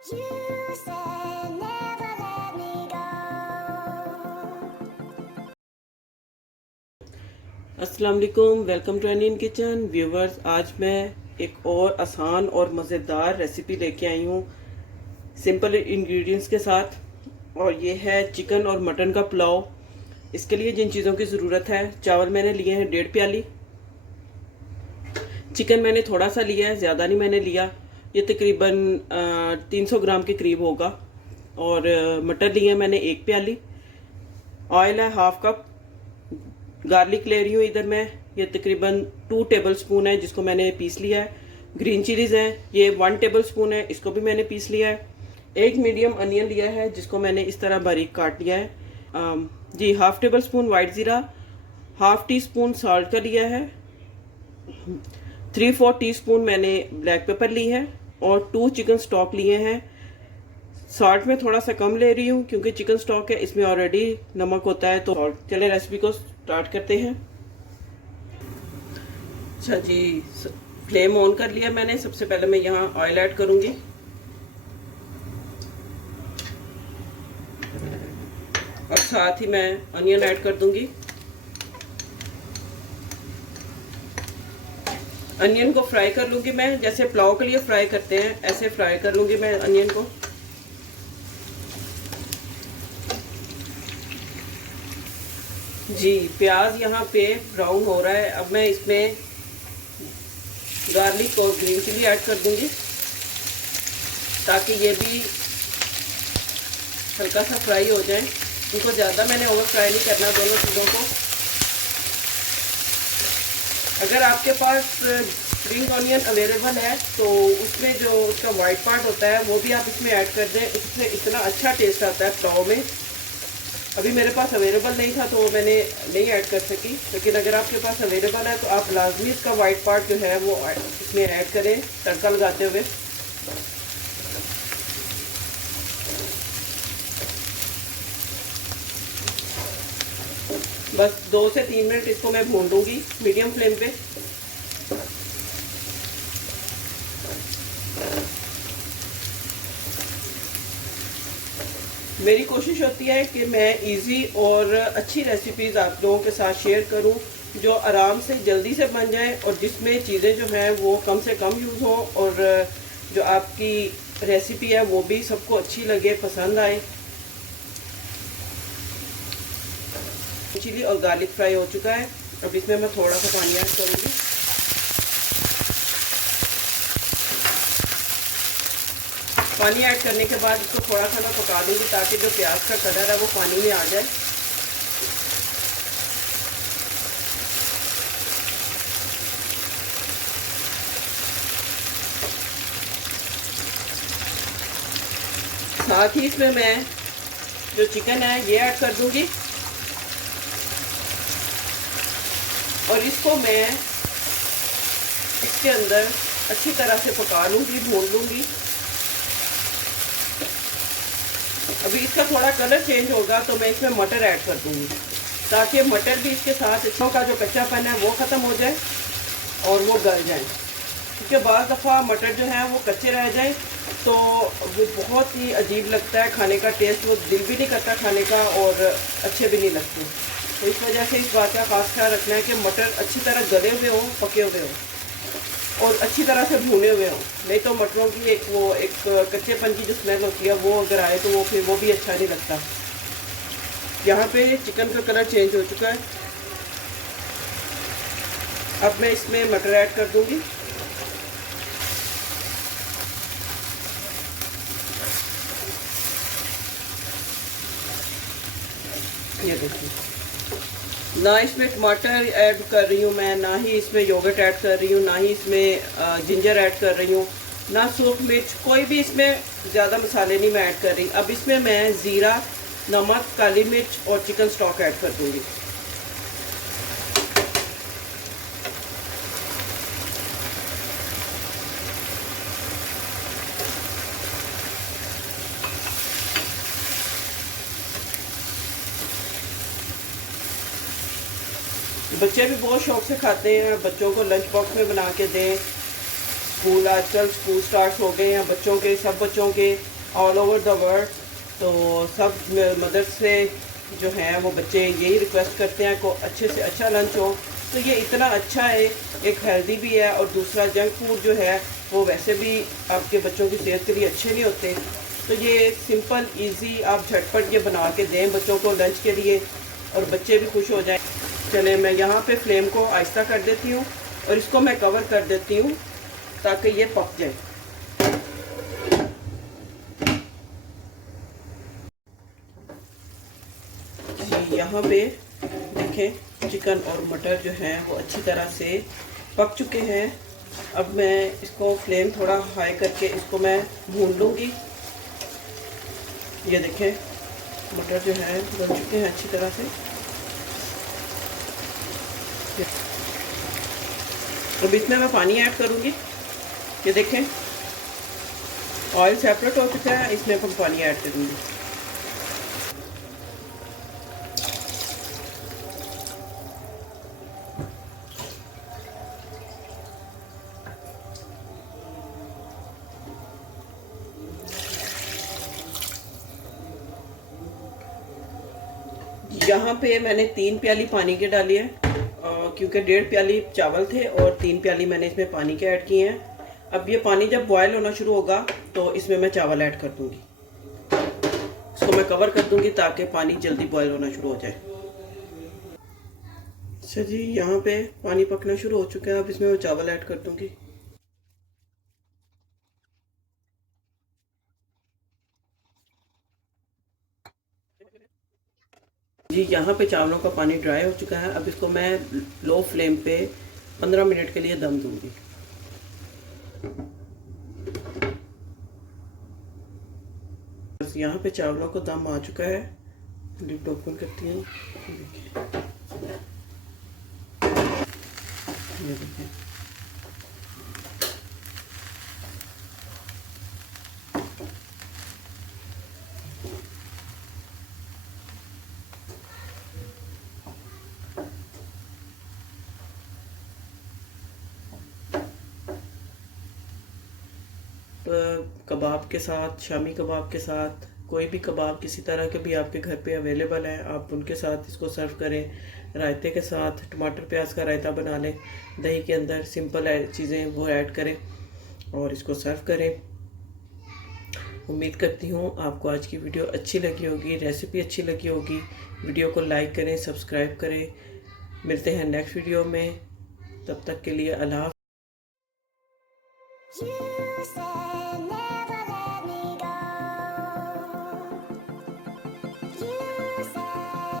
You said never let me go. अस्सलाम वालेकुम, welcome to Indian kitchen viewers. आज मैं एक और आसान और मज़ेदार रेसिपी लेके आई हूँ सिंपल इंग्रेडिएंट्स के साथ, और ये है चिकन और मटन का पुलाव। इसके लिए जिन चीज़ों की ज़रूरत है, चावल मैंने लिए हैं 1.5 प्याली, चिकन मैंने थोड़ा सा लिया है, ज़्यादा नहीं मैंने लिया, ये तकरीबन 300 ग्राम के करीब होगा। और मटर लिए हैं मैंने 1 प्याली, ऑयल है 1/2 कप, गार्लिक ले रही हूँ इधर मैं, ये तकरीबन 2 टेबल स्पून है जिसको मैंने पीस लिया है। ग्रीन चिलीज है, ये 1 टेबल स्पून है, इसको भी मैंने पीस लिया है। एक मीडियम अनियन लिया है जिसको मैंने इस तरह बारीक काट लिया है। जी 1/2 टेबल स्पून वाइट ज़ीरा, 1/2 टी स्पून सॉल्ट का लिया है, 3-4 टीस्पून मैंने ब्लैक पेपर ली है, और 2 चिकन स्टॉक लिए हैं। सॉल्ट में थोड़ा सा कम ले रही हूँ क्योंकि चिकन स्टॉक है, इसमें ऑलरेडी नमक होता है। तो चले रेसिपी को स्टार्ट करते हैं। अच्छा जी, फ्लेम ऑन कर लिया मैंने। सबसे पहले मैं यहाँ ऑयल ऐड करूँगी, और साथ ही मैं अनियन ऐड कर दूंगी। अनियन को फ्राई कर लूँगी मैं, जैसे पुलाव के लिए फ्राई करते हैं ऐसे फ्राई कर लूँगी मैं अनियन को। जी प्याज यहाँ पे ब्राउन हो रहा है। अब मैं इसमें गार्लिक और ग्रीन चिली ऐड कर दूंगी ताकि ये भी हल्का सा फ्राई हो जाए। इनको ज़्यादा मैंने ओवर फ्राई नहीं करना दोनों चीज़ों को। अगर आपके पास स्प्रिंग ऑनियन अवेलेबल है तो उसमें जो उसका वाइट पार्ट होता है वो भी आप इसमें ऐड कर दें, इससे इतना अच्छा टेस्ट आता है पुलाव में। अभी मेरे पास अवेलेबल नहीं था तो मैंने नहीं ऐड कर सकी, लेकिन अगर आपके पास अवेलेबल है तो आप लाजमी इसका वाइट पार्ट जो है वो इसमें ऐड करें तड़का लगाते हुए। बस 2 से 3 मिनट इसको मैं भून दूंगी मीडियम फ्लेम पे। मेरी कोशिश होती है कि मैं इजी और अच्छी रेसिपीज़ आप लोगों के साथ शेयर करूं जो आराम से जल्दी से बन जाए, और जिसमें चीज़ें जो हैं वो कम से कम यूज़ हों, और जो आपकी रेसिपी है वो भी सबको अच्छी लगे, पसंद आए। चिली और गार्लिक फ्राई हो चुका है। अब इसमें मैं थोड़ा सा पानी ऐड करूँगी। पानी ऐड करने के बाद इसको थोड़ा सा मैं पका दूंगी ताकि जो प्याज का कलर है वो पानी में आ जाए। साथ ही इसमें मैं जो चिकन है ये ऐड कर दूंगी, और इसको मैं इसके अंदर अच्छी तरह से पका लूंगी, भून लूंगी। अभी इसका थोड़ा कलर चेंज होगा तो मैं इसमें मटर ऐड कर दूंगी ताकि मटर भी इसके साथ इसका का जो कच्चापन है वो ख़त्म हो जाए और वो गल जाए। क्योंकि बाज़ दफ़ा मटर जो है वो कच्चे रह जाए तो वो बहुत ही अजीब लगता है खाने का, टेस्ट वो दिल भी नहीं करता खाने का और अच्छे भी नहीं लगते। तो इस वजह से इस बात का खास ख्याल रखना है कि मटर अच्छी तरह गले हुए हों, पके हुए हों, और अच्छी तरह से भुने हुए हों। नहीं तो मटरों की एक कच्चेपन की जो स्मेल होती है वो अगर आए तो वो फिर वो भी अच्छा नहीं लगता। यहाँ पे चिकन का कलर चेंज हो चुका है। अब मैं इसमें मटर ऐड कर दूंगी। ये देखिए, ना इसमें टमाटर ऐड कर रही हूँ मैं, ना ही इसमें योगर्ट ऐड कर रही हूँ, ना ही इसमें जिंजर ऐड कर रही हूँ, ना सूख मिर्च, कोई भी इसमें ज़्यादा मसाले नहीं मैं ऐड कर रही। अब इसमें मैं ज़ीरा, नमक, काली मिर्च और चिकन स्टॉक ऐड कर दूँगी। बच्चे भी बहुत शौक से खाते हैं, बच्चों को लंच बॉक्स में बना के दें, आजकल स्कूल स्टार्ट हो गए हैं बच्चों के, सब बच्चों के ऑल ओवर द वर्ल्ड। तो सब मदर्स से जो है वो बच्चे यही रिक्वेस्ट करते हैं को अच्छे से अच्छा लंच हो। तो ये इतना अच्छा है, एक हेल्दी भी है, और दूसरा जंक फूड जो है वो वैसे भी आपके बच्चों की सेहत के लिए अच्छे नहीं होते। तो ये सिंपल इजी आप झटपट ये बना के दें बच्चों को लंच के लिए, और बच्चे भी खुश हो जाएं। चले मैं यहाँ पे फ्लेम को आहिस्ता कर देती हूँ और इसको मैं कवर कर देती हूँ ताकि ये पक जाए। यहाँ पे देखें चिकन और मटर जो है वो अच्छी तरह से पक चुके हैं। अब मैं इसको फ्लेम थोड़ा हाई करके इसको मैं भून लूँगी। ये देखें मटर जो है बन चुके हैं अच्छी तरह से। अब इसमें मैं पानी ऐड करूँगी। ये देखें ऑयल सेपरेट हो चुका है, इसमें अब हम पानी ऐड करूँगी। यहाँ पे मैंने 3 प्याली पानी के डाली है, क्योंकि 1.5 प्याली चावल थे और 3 प्याली मैंने इसमें पानी के ऐड किए हैं। अब ये पानी जब बॉयल होना शुरू होगा तो इसमें मैं चावल ऐड कर दूंगी। इसको मैं कवर कर दूंगी ताकि पानी जल्दी बॉयल होना शुरू हो जाए। अच्छा जी, यहाँ पे पानी पकना शुरू हो चुका है। अब इसमें मैं चावल ऐड कर दूंगी। जी यहाँ पे चावलों का पानी ड्राई हो चुका है। अब इसको मैं लो फ्लेम पे 15 मिनट के लिए दम दूंगी। बस यहाँ पे चावलों को दम आ चुका है। लिड ओपन करती हूँ। ये देखिए कबाब के साथ, शामी कबाब के साथ, कोई भी कबाब किसी तरह के भी आपके घर पे अवेलेबल है, आप उनके साथ इसको सर्व करें। रायते के साथ टमाटर प्याज का रायता बना लें, दही के अंदर सिंपल चीज़ें वो ऐड करें और इसको सर्व करें। उम्मीद करती हूँ आपको आज की वीडियो अच्छी लगी होगी, रेसिपी अच्छी लगी होगी। वीडियो को लाइक करें, सब्सक्राइब करें। मिलते हैं नेक्स्ट वीडियो में, तब तक के लिए अल्लाह।